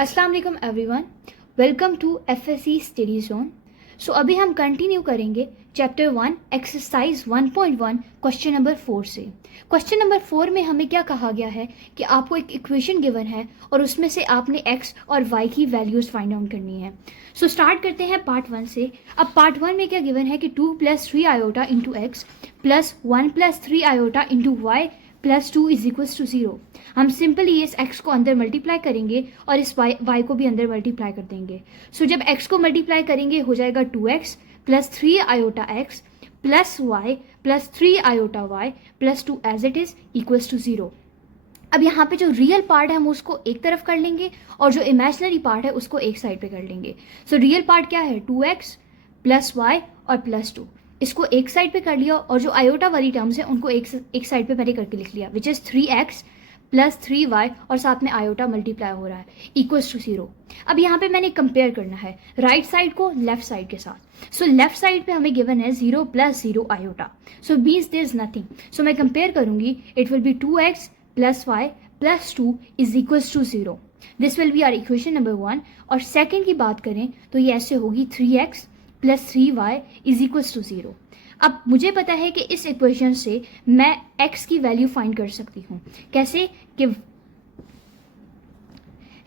अस्सलाम वालेकुम everyone, welcome to FSC study zone. So अभी हम कंटिन्यू करेंगे चैप्टर 1 एक्सरसाइज 1.1 क्वेश्चन नंबर 4 से। क्वेश्चन नंबर 4 में हमें क्या कहा गया है कि आपको एक इक्वेशन गिवन है और उसमें से आपने x और y की वैल्यूज़ फाइंड आउट करनी है। सो स्टार्ट करते हैं पार्ट 1 से। अब पार्ट 1 में क्या गिवन है कि 2 + 3 iota into x plus 1 + 3 iota into y plus 2 is equals to 0। हम सिंपली इस x को अंदर मल्टीप्लाई करेंगे और इस y को भी अंदर मल्टीप्लाई कर देंगे। सो जब x को मल्टीप्लाई करेंगे हो जाएगा 2x plus 3 iota x plus y plus 3 iota y plus 2 as it is equals to 0। अब यहाँ पे जो रियल पार्ट है हम उसको एक तरफ कर लेंगे और जो इमेजिनरी पार्ट है उसको एक साइड पे कर लेंगे। सो रियल पार्ट क्या है 2x प्लस y और प्लस 2, इसको एक साइड पे कर लिया और जो आयोटा वाली टर्म्स है उनको एक साइड पे मैंने करके लिख लिया, which is 3x plus 3y और साथ में आयोटा मल्टीप्लाई हो रहा है इक्वल्स टू 0। अब यहाँ पे मैंने कंपेयर करना है राइट साइड को लेफ्ट साइड के साथ। सो लेफ्ट साइड पे हमें गिवन है 0 + 0 iota, so means there is nothing. So मैं कंपेयर करूँगी, it will be 2x plus y plus 2 is equals to 0। This will be our equation number 1। और second की बात करें तो ये ऐसे होगी 3x plus 3y is equals to 0। अब मुझे पता है कि इस इक्वेशन से मैं x की वैल्यू फाइंड कर सकती हूँ। कैसे कि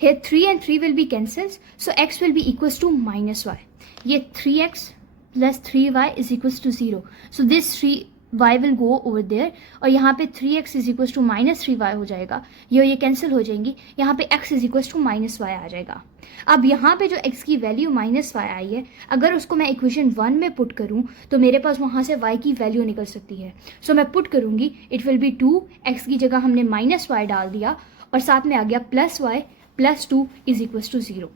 here 3 and 3 will be cancelled, so x will be equals to minus y. ये 3x plus 3y is equals to 0. So this 3y will go over there और यहाँ पे 3x is equals to minus 3y हो जाएगा, ये cancel हो जाएंगी, यहाँ पे x is equals to minus y आ जाएगा। अब यहाँ पे जो x की वैल्यू माइनस वाई आई है, अगर उसको मैं इक्वेशन 1 में पुट करूँ तो मेरे पास वहाँ से y की वैल्यू निकल सकती है। सो मैं पुट करूँगी, इट विल बी 2, x की जगह हमने माइनस वाई डाल दिया और साथ में आ गया plus y plus 2 is equals to 0।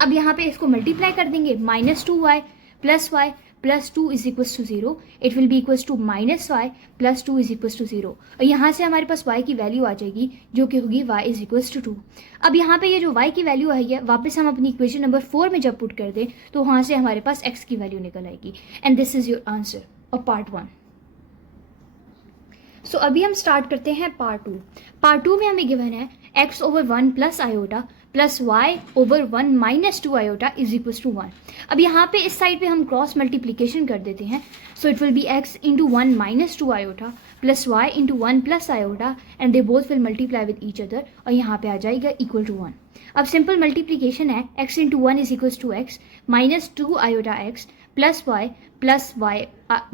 अब यहाँ पे इसको मल्टीप्लाई कर देंगे, -2y plus y plus 2 is equals to 0, it will be equals to -y plus 2 is equals to 0। और यहाँ से हमारे पास y की वैल्यू आ जाएगी जो कि होगी y इज इक्वल्स टू 2। अब यहाँ पे ये जो y की वैल्यू आई है वापस हम अपनी इक्वेशन नंबर 4 में जब पुट कर दें तो वहाँ से हमारे पास x की वैल्यू निकल आएगी। And this is your answer of part 1। सो अभी हम स्टार्ट करते हैं पार्ट 2। पार्ट 2 में हमें गिवन है x over 1 plus iota plus y over 1 minus 2 iota is equals to 1। अब यहाँ पे इस साइड पे हम क्रॉस मल्टीप्लीकेशन कर देते हैं। So it will be x into 1 minus 2 iota plus y into 1 plus iota and they both will multiply with each other और यहाँ पे आ जाएगा इक्वल टू 1। अब सिंपल मल्टीप्लीकेशन है, x into 1 is equals to x minus 2 iota x plus y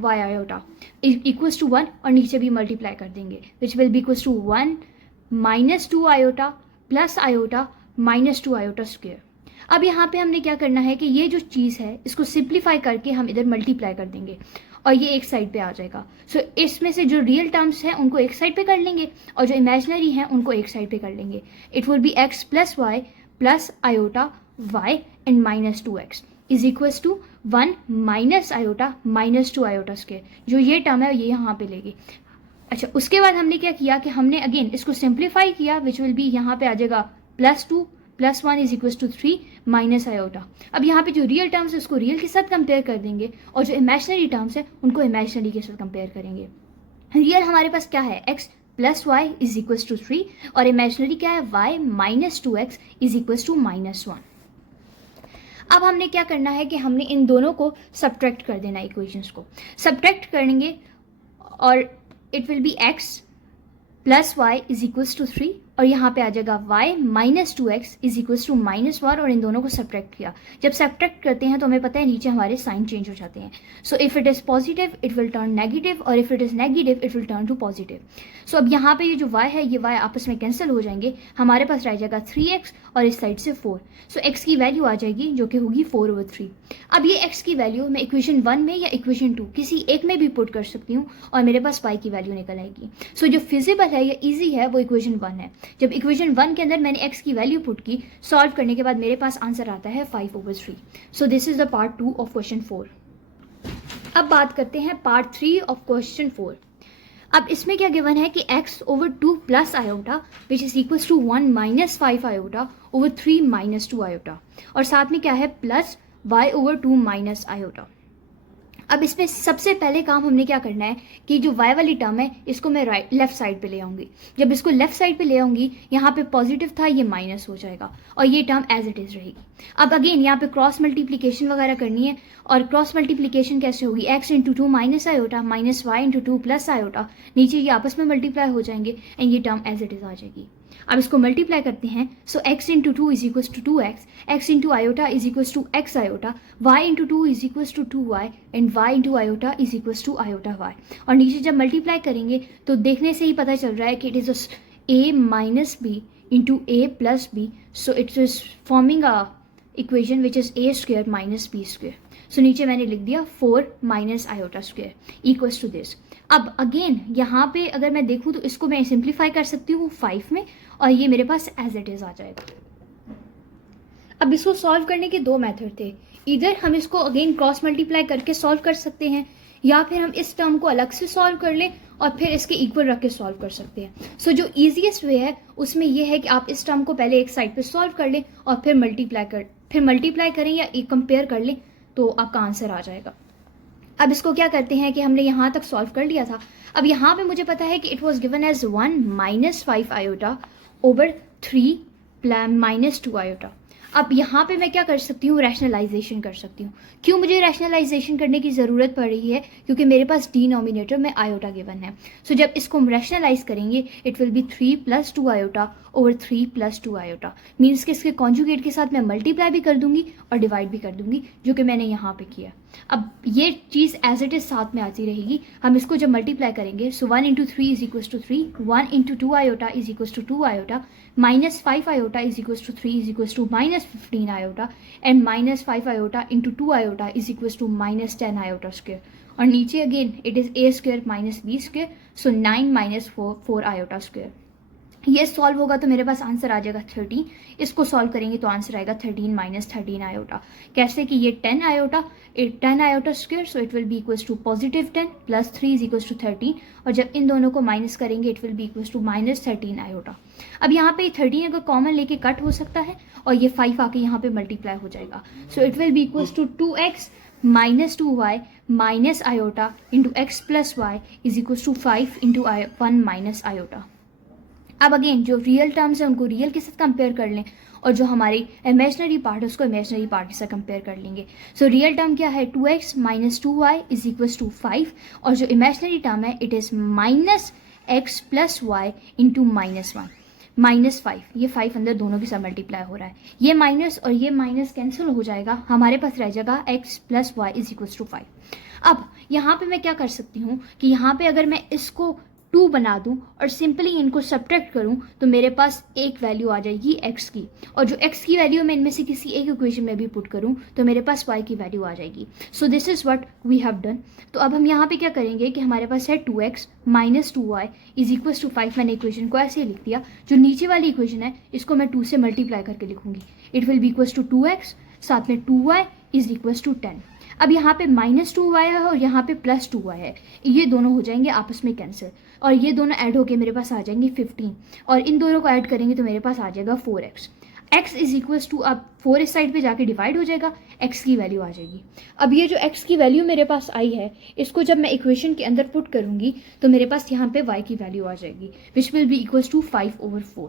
iota equals to 1 और नीचे भी मल्टीप्लाई कर देंगे, which will be equals to 1 minus 2 iota plus iota minus 2 iota square. अब यहाँ पे हमने क्या करना है कि ये जो चीज़ है इसको सिंप्लीफाई करके हम इधर मल्टीप्लाई कर देंगे और ये एक साइड पे आ जाएगा। सो इसमें से जो रियल टर्म्स हैं उनको एक साइड पे कर लेंगे और जो इमेजिनरी हैं उनको एक साइड पे कर लेंगे। It will be x plus y plus iota y and minus 2x is equals to 1 minus iota minus 2 iota square. जो ये टर्म है ये यहाँ पे लेगी। अच्छा, उसके बाद हमने क्या किया कि हमने अगेन इसको सिंप्लीफाई किया, विच विल बी यहाँ पे आ जाएगा plus 2 plus 1 is equals to 3 minus iota. अब यहाँ पे जो रियल टर्म्स है उसको रियल के साथ कंपेयर कर देंगे और जो इमेजिनरी टर्म्स है उनको इमेजिनरी के साथ कंपेयर करेंगे। रियल हमारे पास क्या है x plus y is equals to 3 और इमेजिनरी क्या है y minus 2x is equals to -1। अब हमने क्या करना है कि हमने इन दोनों को सब्ट्रैक्ट कर देना, इक्वेशंस को सब्ट्रैक्ट करेंगे और it will be x plus y is equals to 3 और यहाँ पे आ जाएगा y minus 2x is equals to -1 और इन दोनों को सब्ट्रैक्ट किया। जब सब्ट्रैक्ट करते हैं तो हमें पता है नीचे हमारे साइन चेंज हो जाते हैं। So if it is positive it will turn negative और if it is negative it will turn to positive. So अब यहाँ पे ये जो y है ये y आपस में कैंसिल हो जाएंगे, हमारे पास रह जाएगा 3x और इस साइड से 4। सो x की वैल्यू आ जाएगी जो कि होगी 4/3। अब ये x की वैल्यू मैं इक्वेशन 1 में या इक्वेशन 2 किसी एक में भी पुट कर सकती हूँ और मेरे पास y की वैल्यू निकल आएगी। सो जो फिजिबल है या ईजी है वो इक्वेशन 1 है। जब इक्वेशन 1 के अंदर मैंने x की वैल्यू पुट की, सॉल्व करने के बाद मेरे पास आंसर आता है 5/3। So this is the part 2 of question 4। अब बात करते हैं पार्ट 3 ऑफ क्वेश्चन 4। अब इसमें क्या गिवन है कि x over 2 plus iota which is equals to 1 minus 5 iota over 3 minus 2 iota और साथ में क्या है plus y over 2 minus iota. अब इसमें सबसे पहले काम हमने क्या करना है कि जो y वाली टर्म है इसको मैं लेफ्ट साइड पे ले आऊँगी। जब इसको लेफ्ट साइड पे ले आऊँगी, यहाँ पे पॉजिटिव था, ये माइनस हो जाएगा और ये टर्म एज इट इज़ रहेगी। अब अगेन यहाँ पे क्रॉस मल्टीप्लीकेशन वगैरह करनी है, और क्रॉस मल्टीप्लीकेशन कैसे होगी, x into 2 minus iota minus y into 2 plus iota, नीचे ये आपस में मल्टीप्लाई हो जाएंगे एंड ये टर्म एज इट इज़ आ जाएगी। अब इसको मल्टीप्लाई करते हैं, so x into 2 is equals to 2x, x into iota is equals to x iota, y into 2 is equals to 2y and y into iota is equals to iota y। और नीचे जब multiply करेंगे तो देखने से ही पता चल रहा है कि it is a minus b into a plus b, so it is forming a equation which is a square minus b square. So नीचे मैंने लिख दिया 4 minus iota square equals to this. अब अगेन यहाँ पे अगर मैं देखूँ तो इसको मैं सिंप्लीफाई कर सकती हूँ 5 में, और ये मेरे पास एज इट इज़ आ जाएगा। अब इसको सॉल्व करने के दो मेथड थे, इधर हम इसको अगेन क्रॉस मल्टीप्लाई करके सॉल्व कर सकते हैं, या फिर हम इस टर्म को अलग से सॉल्व कर लें और फिर इसके इक्वल रख के सॉल्व कर सकते हैं। सो जो ईजीएस्ट वे है उसमें यह है कि आप इस टर्म को पहले एक साइड पे सॉल्व कर लें और फिर मल्टीप्लाई करें या कंपेयर कर लें तो आपका आंसर आ जाएगा। अब इसको क्या करते हैं कि हमने यहाँ तक सॉल्व कर लिया था। अब यहाँ पे मुझे पता है कि it was given as 1 minus 5 iota over 3 minus 2 iota. अब यहाँ पे मैं क्या कर सकती हूँ, रैशनलाइजेशन कर सकती हूँ। क्यों मुझे रैशनलाइजेशन करने की ज़रूरत पड़ रही है, क्योंकि मेरे पास डिनोमिनेटर में आयोटा गिवन है। सो जब इसको हम रैशनलाइज करेंगे it will be 3 plus 2 iota over 3 plus 2 iota, means कि इसके कॉन्जुगेट के साथ मैं मल्टीप्लाई भी कर दूंगी और डिवाइड भी कर दूंगी, जो कि मैंने यहाँ पे किया। अब ये चीज़ एज इट इज़ साथ में आती रहेगी। हम इसको जब मल्टीप्लाई करेंगे, so 1 into 3 is equals to 3, 1 into 2 iota is equals to 2 iota, minus 5 iota is equals to 3 is equals to minus 15 iota, and minus 5 iota into 2 iota is equals to minus 10 iota square. और नीचे again it is a square minus b square, so 9 minus 4 iota square. ये solve होगा तो मेरे पास answer आ जाएगा 13। इसको solve करेंगे तो आंसर आएगा 13 माइनस 13 आयोटा। कैसे कि ये 10 iota square, so it will be equals to positive 10 plus 3 is equals to 13, और जब इन दोनों को माइनस करेंगे it will be equals to minus 13 iota. अब यहाँ पे 13 अगर कॉमन लेके कट हो सकता है और ये 5 आके यहाँ पे मल्टीप्लाई हो जाएगा, so it will be equals to 2x minus 2y minus iota into x plus y is equals to 5 into 1 minus iota. अब अगेन जो रियल टर्म्स हैं उनको रियल के साथ कंपेयर कर लें, और जो हमारी इमेजनरी पार्ट है उसको इमेजनरी पार्ट के साथ कंपेयर कर लेंगे। सो रियल टर्म क्या है, 2x minus 2y is equals to 5, और जो इमेजनरी टर्म है it is minus x plus y into minus 1 minus 5। ये 5 अंदर दोनों के साथ मल्टीप्लाई हो रहा है, ये माइनस और ये माइनस कैंसिल हो जाएगा, हमारे पास रह जाएगा x plus y is equals to 5। अब यहाँ पे मैं क्या कर सकती हूँ कि यहाँ पे अगर मैं इसको 2 बना दूं और सिंपली इनको सब्ट्रैक्ट करूं तो मेरे पास एक वैल्यू आ जाएगी x की, और जो x की वैल्यू मैं इनमें से किसी एक इक्वेशन में भी पुट करूं तो मेरे पास y की वैल्यू आ जाएगी। So this is what we have done. तो अब हम यहाँ पे क्या करेंगे कि हमारे पास है 2x minus 2y is equals to 5। मैंने इक्वेशन को ऐसे लिख दिया। जो नीचे वाली इक्वेशन है इसको मैं 2 से मल्टीप्लाई करके लिखूंगी। It will be equals to 2x साथ में 2y इज इक्वल्स टू 10। अब यहाँ पे माइनस 2y है और यहाँ पे प्लस 2y है, ये दोनों हो जाएंगे आपस में कैंसिल, और ये दोनों ऐड होके मेरे पास आ जाएंगे 15, और इन दोनों को ऐड करेंगे तो मेरे पास आ जाएगा 4x। x is equals to, अब 4 इस साइड पे जाके डिवाइड हो जाएगा, x की वैल्यू आ जाएगी। अब ये जो x की वैल्यू मेरे पास आई है इसको जब मैं इक्वेशन के अंदर पुट करूँगी तो मेरे पास यहाँ पे y की वैल्यू आ जाएगी which will be equals to 5/4।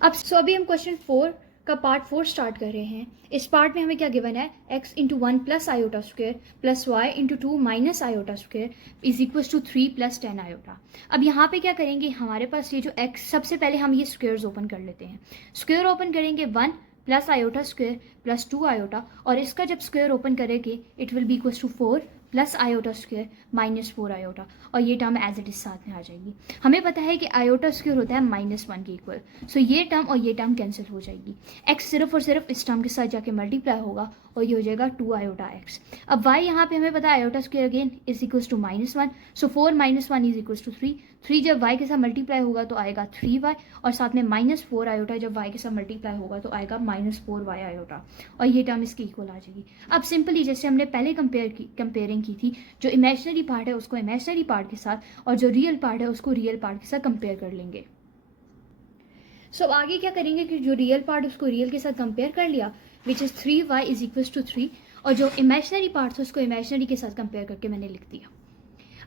अब सो अभी हम क्वेश्चन 4 का पार्ट 4 स्टार्ट कर रहे हैं। इस पार्ट में हमें क्या गिवन है, x into 1 plus iota square plus y into 2 minus iota square is equals to 3 plus 10 iota. अब यहाँ पे क्या करेंगे, हमारे पास ये जो x, सबसे पहले हम ये स्क्वेयर्स ओपन कर लेते हैं। स्क्वेयर ओपन करेंगे 1 plus iota square plus 2 iota, और इसका जब स्क्वेयर ओपन करेंगे it will be equals to 4 plus iota square minus 4 iota, और ये टर्म एज इट इज साथ में आ जाएगी। हमें पता है कि आयोटा स्क्वेयर होता है -1 के इक्वल, सो ये टर्म और ये टर्म कैंसिल हो जाएगी। x सिर्फ और सिर्फ इस टर्म के साथ जाके मल्टीप्लाई होगा और ये हो जाएगा 2 आयोटा x। अब y यहाँ पे हमें पता है iota square again is equals to -1, so 4 minus 1 is equals to 3। 3 जब y के साथ मल्टीप्लाई होगा तो आएगा 3y, और साथ में -4 आयोटा जब y के साथ मल्टीप्लाई होगा तो आएगा -4y आयोटा, और ये टर्म इसकी इक्वल आ जाएगी। अब सिंपली जैसे हमने पहले कंपेयरिंग की थी, जो इमेजिनरी पार्ट है उसको इमेजिनरी पार्ट के साथ और जो रियल पार्ट है उसको रियल पार्ट के साथ कंपेयर कर लेंगे। सो अब आगे क्या करेंगे कि जो रियल पार्ट उसको रियल के साथ कंपेयर कर लिया which is 3y is equals to 3, और जो इमेजनरी पार्ट था उसको इमेजनरी के साथ कंपेयर करके मैंने लिख दिया।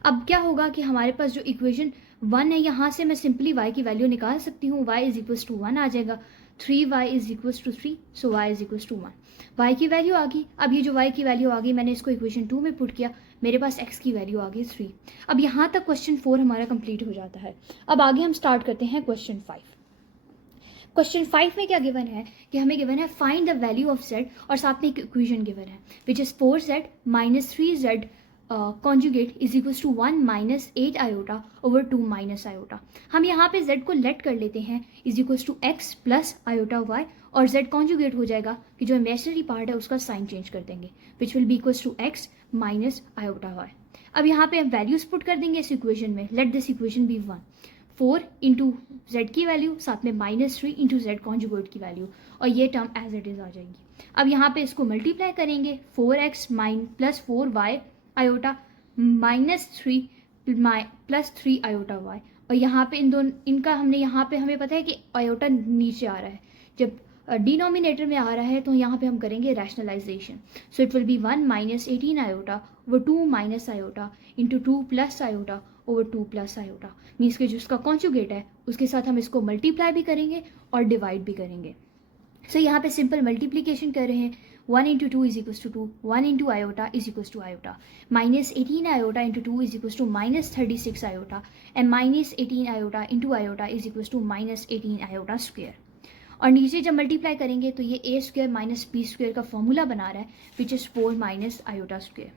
अब क्या होगा कि हमारे पास जो इक्वेशन 1 है, यहाँ से मैं सिंपली y की वैल्यू निकाल सकती हूँ। y इज इक्वल्स टू 1 आ जाएगा, 3y is equals to 3, so y is equals to 1। y की वैल्यू आ गई। अब ये जो y की वैल्यू आ गई, मैंने इसको इक्वेशन 2 में पुट किया, मेरे पास x की वैल्यू आ गई 3। अब यहाँ तक क्वेश्चन 4 हमारा कंप्लीट हो जाता है। अब आगे हम स्टार्ट करते हैं क्वेश्चन 5। क्वेश्चन 5 में क्या गिवन है कि हमें गिवन है find the value of z, और साथ में एक इक्वेशन गिवन है which is 4z minus 3z conjugate is equals to 1 minus 8 iota over 2 minus iota. हम यहाँ पे z को लेट कर लेते हैं is equals to x plus iota y, और z कॉन्जुगेट हो जाएगा कि जो इमेजनरी पार्ट है उसका साइन चेंज कर देंगे which will be equals to x minus iota y। अब यहाँ पे हम वैल्यूज पुट कर देंगे इस इक्वेशन में। Let this equation be 1, 4 into z की वैल्यू, साथ में माइनस 3 इंटू जेड कॉन्जुगेट की वैल्यू, और ये टर्म एज इट इज आ जाएगी। अब यहाँ पे इसको मल्टीप्लाई करेंगे, 4x plus 4y iota minus 3 plus 3 iota y, और यहाँ पे इन दोनों इनका हमने यहाँ पे हमें पता है कि आयोटा नीचे आ रहा है, जब डिनोमिनेटर में आ रहा है तो यहाँ पे हम करेंगे rationalization. So it will be 1 minus 18 iota over 2 minus iota into 2 plus iota over 2 plus iota. Means के जो इसका कॉन्जुगेट है उसके साथ हम इसको मल्टीप्लाई भी करेंगे और डिवाइड भी करेंगे। सो यहाँ पे सिंपल मल्टीप्लीकेशन कर रहे हैं, 1 into 2 is equals to 2, 1 into iota is equals to iota, minus 18 iota into 2 is equals to minus 36 iota, and minus 18 iota into iota is equals to minus 18 iota square. और नीचे जब multiply करेंगे तो ये a square minus b square का formula बना रहा है which is 4 minus iota square.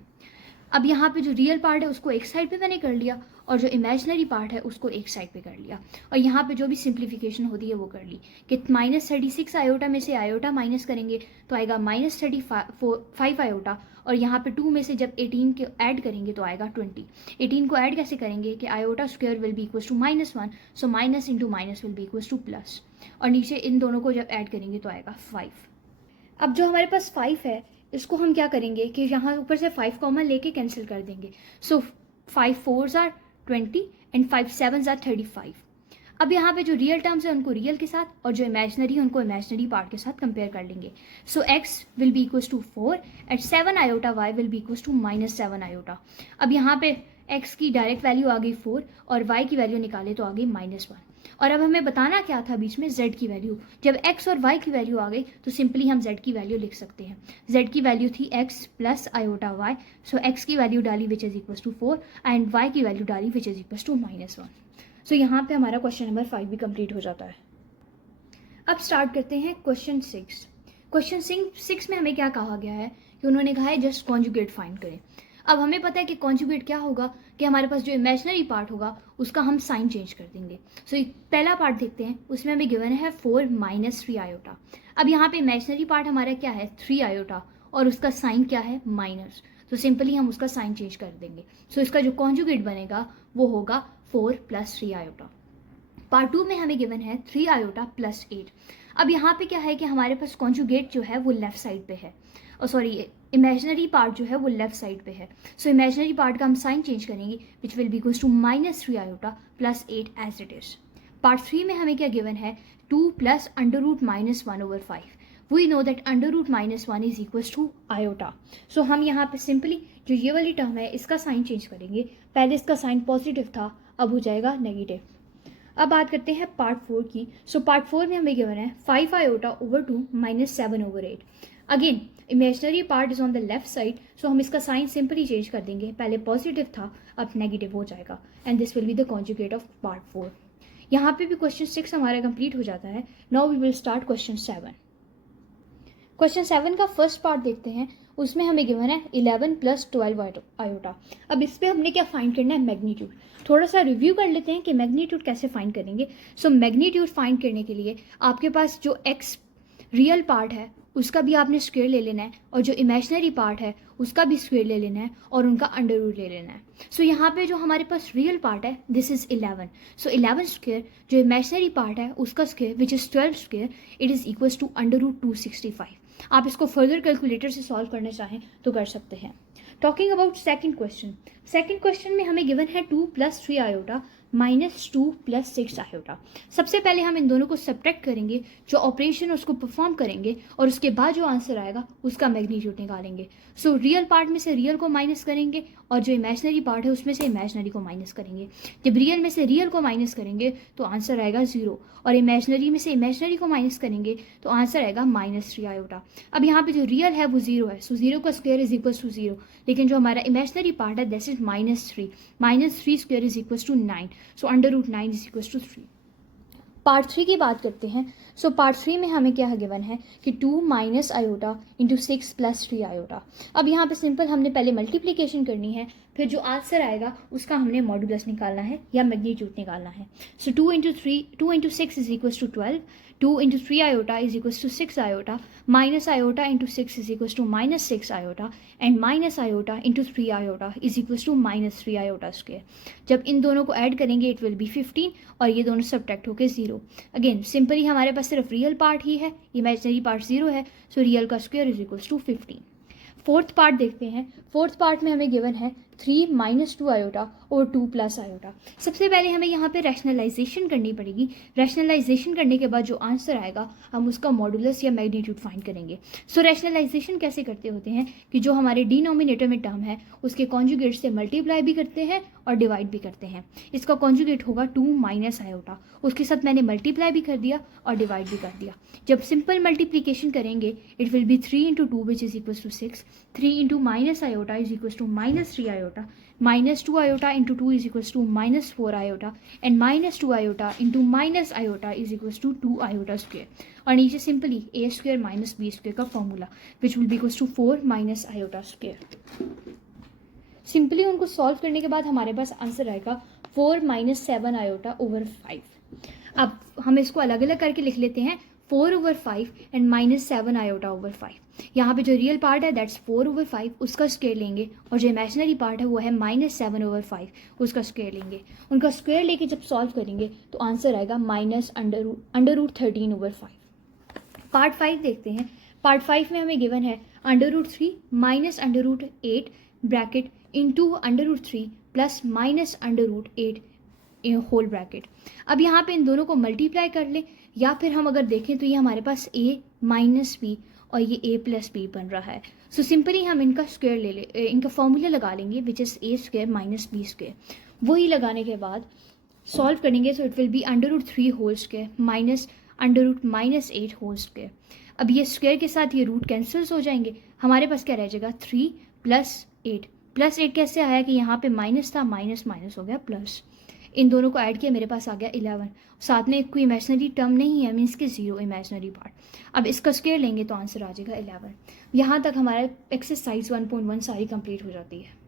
अब यहाँ पे जो रियल पार्ट है उसको एक साइड पे मैंने कर लिया, और जो इमेजनरी पार्ट है उसको एक साइड पे कर लिया, और यहाँ पे जो भी सिंप्लीफिकेशन होती है वो कर ली कि माइनस 36 आयोटा में से आयोटा माइनस करेंगे तो आएगा माइनस 35 आयोटा, और यहाँ पे 2 में से जब 18 के ऐड करेंगे तो आएगा 20। 18 को ऐड कैसे करेंगे कि iota square will be equals to -1, so minus into minus will be equals to plus, और नीचे इन दोनों को जब ऐड करेंगे तो आएगा 5। अब जो हमारे पास 5 है इसको हम क्या करेंगे कि यहाँ ऊपर से 5 कॉमन लेके कैंसिल कर देंगे। So 5 4s are 20 and 5 7s are 35। अब यहाँ पे जो रियल टर्म्स है उनको रियल के साथ और जो इमेजनरी है उनको इमेजनरी पार्ट के साथ कंपेयर कर लेंगे। So x will be equals to 4 at 7 iota y will be equals to -7 iota. अब यहाँ पे x की डायरेक्ट वैल्यू आ गई 4 और y की वैल्यू निकाले तो आ गई -1। और अब हमें बताना क्या था बीच में, z की वैल्यू। जब x और y की वैल्यू आ गई तो सिंपली हम z की वैल्यू लिख सकते हैं। z की वैल्यू थी x plus iota y, so x की वैल्यू डाली which is equals to 4 and y की वैल्यू डाली which is equals to -1। So यहाँ पे हमारा क्वेश्चन नंबर 5 भी कंप्लीट हो जाता है। अब स्टार्ट करते हैं क्वेश्चन 6। क्वेश्चन 6 में हमें क्या कहा गया है कि उन्होंने कहा है जस्ट कॉन्जुगेट फाइंड करें। अब हमें पता है कि कॉन्जुगेट क्या होगा कि हमारे पास जो इमेजनरी पार्ट होगा उसका हम साइन चेंज कर देंगे। सो पहला पार्ट देखते हैं, उसमें हमें गिवन है 4 माइनस 3 आयोटा। अब यहाँ पे इमेजनरी पार्ट हमारा क्या है 3 आयोटा और उसका साइन क्या है माइनस, तो सिंपली हम उसका साइन चेंज कर देंगे। सो इसका जो कॉन्जुगेट बनेगा वो होगा 4 प्लस 3 आयोटा। पार्ट 2 में हमें गिवन है 3 आयोटा प्लस 8। अब यहाँ पे क्या है कि हमारे पास कॉन्जुगेट जो है वो लेफ्ट साइड पे है, और सॉरी इमेजनरी पार्ट जो है वो लेफ्ट साइड पे है। सो इमेजनरी पार्ट का हम साइन चेंज करेंगे which will be equals to -3 iota plus 8 as it is. Part 3 में हमें क्या गिवन है 2 plus √-1/5। We know that √-1 is equals to iota. So हम यहाँ पे सिंपली जो ये वाली टर्म है इसका साइन चेंज करेंगे। पहले इसका साइन पॉजिटिव था, अब हो जाएगा नेगेटिव। अब बात करते हैं पार्ट 4 की। सो पार्ट 4 में हमें गिवन है 5 iota over 2 -7/8। Again imaginary part is on the left side, so हम इसका साइन सिंपली चेंज कर देंगे। पहले पॉजिटिव था अब नेगेटिव हो जाएगा, and this will be the conjugate of part 4। यहाँ पे भी क्वेश्चन 6 हमारा कंप्लीट हो जाता है। Now we will start question 7। Question 7 का फर्स्ट पार्ट देखते हैं, उसमें हमें गिवन है 11 प्लस 12 आयोटा। अब इस पर हमने क्या फाइंड करना है मैग्नीट्यूड। थोड़ा सा रिव्यू कर लेते हैं कि मैग्नीट्यूड कैसे फाइंड करेंगे। सो मैग्नीट्यूड फाइंड करने के लिए आपके पास जो x रियल पार्ट है उसका भी आपने स्क्वायर ले लेना है, और जो इमेजनरी पार्ट है उसका भी स्क्वायर ले लेना है, और उनका अंडर रूट ले लेना है। सो यहाँ पे जो हमारे पास रियल पार्ट है दिस इज 11। सो 11 स्क्वायर जो इमेजनरी पार्ट है उसका square which is 12 square, it is equals to √265। आप इसको फर्दर कैलकुलेटर से सॉल्व करना चाहें तो कर सकते हैं। टॉकिंग अबाउट सेकंड क्वेश्चन में हमें गिवन है 2 प्लस 3 आयोटा -2 + 6 आयोटा। सबसे पहले हम इन दोनों को सब्ट्रैक्ट करेंगे, जो ऑपरेशन है उसको परफॉर्म करेंगे और उसके बाद जो आंसर आएगा उसका मैग्नीट्यूड निकालेंगे। सो रियल पार्ट में से रियल को माइनस करेंगे और जो इमेजनरी पार्ट है उसमें से इमेजनरी को माइनस करेंगे। जब रियल में से रियल को माइनस करेंगे तो आंसर आएगा 0 और इमेजनरी में से इमेजनरी को माइनस करेंगे तो आंसर आएगा -3 आयोटा। अब यहाँ पे जो रियल है वो 0 है, सो 0 का स्क्वायर इज इक्वल टू 0, लेकिन जो हमारा इमेजनरी पार्ट है that is -3, -3 square is equal to 9, so √9 is equal to 3। Part 3 की बात करते हैं। सो पार्ट 3 में हमें क्या गिवन है कि 2 - आयोटा इंटू 6 + 3 आयोटा। अब यहाँ पे सिंपल हमने पहले मल्टीप्लिकेशन करनी है, फिर जो आंसर आएगा उसका हमने मॉड्यूलस निकालना है या मैग्नीट्यूड निकालना है। So 2 × 6 is equal to 12, 2 × 3 iota is equal to 6 iota, minus iota into 6 is equal to -6 iota, and minus iota into 3 iota is equal to -3 iota square. जब इन दोनों को ऐड करेंगे इट विल बी 15 और ये दोनों सब्ट्रैक्ट होकर 0। Again simply हमारे पास सिर्फ रियल पार्ट ही है, इमेजनरी पार्ट 0 है, सो रियल का square is equal to 15। Fourth part देखते हैं। फोर्थ पार्ट में हमें गिवन है 3 - 2 आयोटा और 2 + आयोटा। सबसे पहले हमें यहाँ पे रैशनलाइजेशन करनी पड़ेगी। रैशनलाइजेशन करने के बाद जो आंसर आएगा हम उसका मॉडुलस या मैग्नीट्यूड फाइंड करेंगे। सो रैशनलाइजेशन कैसे करते होते हैं कि जो हमारे डिनोमिनेटर में टर्म है उसके कॉन्जुगेट से मल्टीप्लाई भी करते हैं और डिवाइड भी करते हैं। इसका कॉन्जुगेट होगा 2 - आयोटा, उसके साथ मैंने मल्टीप्लाई भी कर दिया और डिवाइड भी कर दिया। जब सिंपल मल्टीप्लिकेशन करेंगे it will be 3 × 2 which is equal to 6, 3 × - iota is equal to -3 iota, -2 iota into 2 is equal to -4 iota, and -2 iota into minus iota is equal to 2 iota square. और नीचे simply a² - b² का formula which will be equal to 4 - iota square. Simply उनको solve करने के बाद हमारे पास answer आएगा 4 - 7 iota over 5। अब हम इसको अलग अलग करके लिख लेते हैं, 4/5 एंड -7 आयोटा ओवर 5। यहाँ पे जो रियल पार्ट है दैट्स 4/5, उसका स्क्वायर लेंगे और जो इमेजनरी पार्ट है वो है -7/5, उसका स्क्वायर लेंगे। उनका स्क्वायर लेके जब सॉल्व करेंगे तो आंसर आएगा -√13/5। पार्ट 5 देखते हैं। पार्ट 5 में हमें गिवन है √3 - √8 bracket into √3 plus -√8 whole bracket. अब यहाँ पे इन दोनों को मल्टीप्लाई कर लें या फिर हम अगर देखें तो ये हमारे पास a - b और ये a + b बन रहा है। सो सिंपली हम इनका स्क्वायर इनका फॉर्मूला लगा लेंगे विच इज़ a² - b²। वही लगाने के बाद सॉल्व करेंगे तो it will be √3 whole square minus √-8 whole square. अब ये स्क्वायर के साथ ये रूट कैंसल्स हो जाएंगे, हमारे पास क्या रह जाएगा 3 + 8। +8 कैसे आया कि यहाँ पे माइनस था, माइनस माइनस हो गया प्लस। इन दोनों को ऐड किया मेरे पास आ गया 11। साथ में कोई इमेजनरी टर्म नहीं है, मीन्स कि 0 इमेजनरी पार्ट। अब इसका स्क्वायर लेंगे तो आंसर आ जाएगा 11। यहाँ तक हमारा एक्सरसाइज 1.1 सारी कंप्लीट हो जाती है।